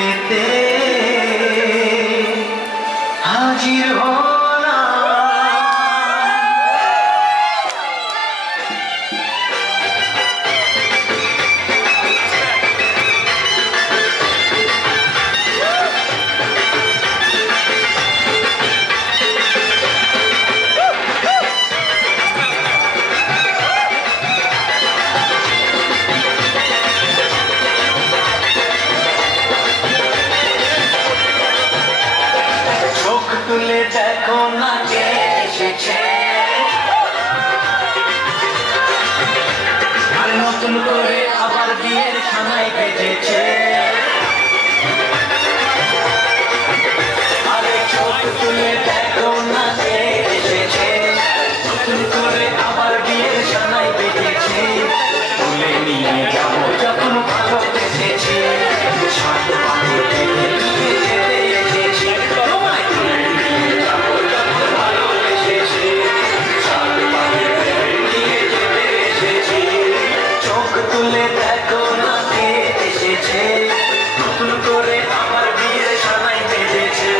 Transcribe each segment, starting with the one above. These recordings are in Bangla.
পেতে হাজির হলাম। তুলে দেখো না কে এসেছে, আর নতুন করে আবার বিয়ের খানায় বেজেছে। আরে চোখ তুলে দেখো না কে এসেছে, নতুন করে আবার বিয়ের খানায় বেজেছে। তুলে নিয়ে যাবো যখন ভালোবেসেছি, সাত পাখি থেকে নিয়ে যেতে এসেছি। তুলে দেখো না কে এসেছে, নতুন করে আমার বিয়ের সানাই বেজেছে।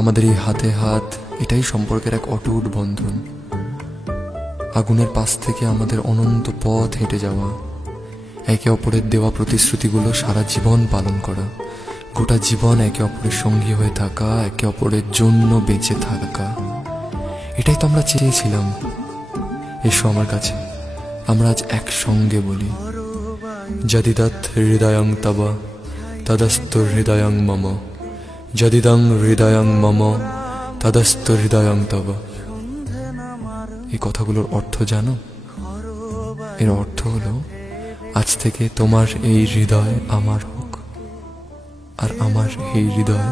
আমাদের এই হাতে হাত, এটাই সম্পর্কের এক অটুট বন্ধন। আগুনের পাশ থেকে আমাদের অনন্ত পথ হেঁটে যাওয়া, একে অপরের দেওয়া প্রতিশ্রুতিগুলো সারা জীবন পালন করা, গোটা জীবন একে অপরের সঙ্গী হয়ে থাকা, একে অপরের জন্য বেঁচে থাকা, এটাই তো আমরা চেয়েছিলাম। এসো আমার কাছে, আমরা আজ একসঙ্গে বলি, যদিদাত হৃদয়ং তব তদস্তু হৃদয়ং মম, যদিদং হৃদয়ং মম তদস্তু হৃদয়ং তব। এই কথাগুলোর অর্থ জানো? এর অর্থ হলো, আজ থেকে তোমার এই হৃদয় আমার হোক, আর আমার এই হৃদয়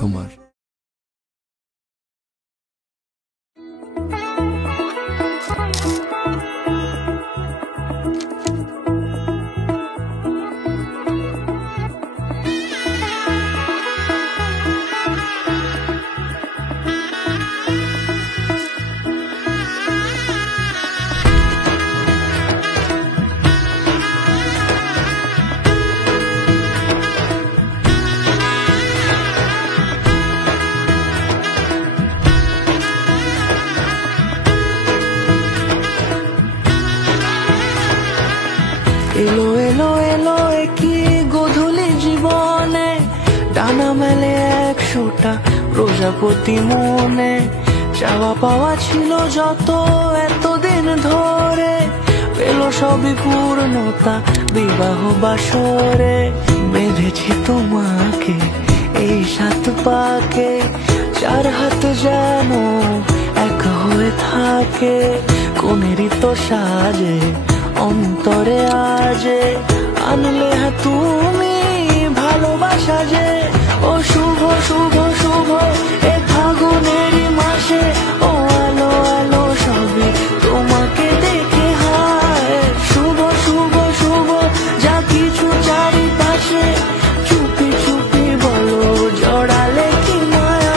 তোমার। এলো এলো এলো কি গোধূলি জীবনে, ডানা মেলে 100টা প্রজাপতি মনে। চাওয়া পাওয়া ছিল যত এতদিন ধরে, পেল সবই পূর্ণতা বিবাহ বাসরে। বেঁধেছি তোমাকে এই 7 পাকে, 4 হাত যেন এক হয়ে থাকে। কোনেরই তো সাজে অন্তরে আজে, আনলে হ্যাঁ তুমি ভালোবাসা যে। ও শুভ শুভ শুভ এ ফাগুনেরই মাসে, ও আলো আলো সবই তোমাকে দেখে হায়। শুভ শুভ শুভ যা কিছু চারিপাশে, চুপি চুপি বলো জড়ালে কি মায়া।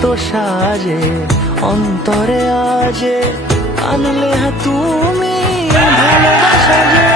কত সাজে অন্তরে আজে আনলে তুমি ভালোবাসা যে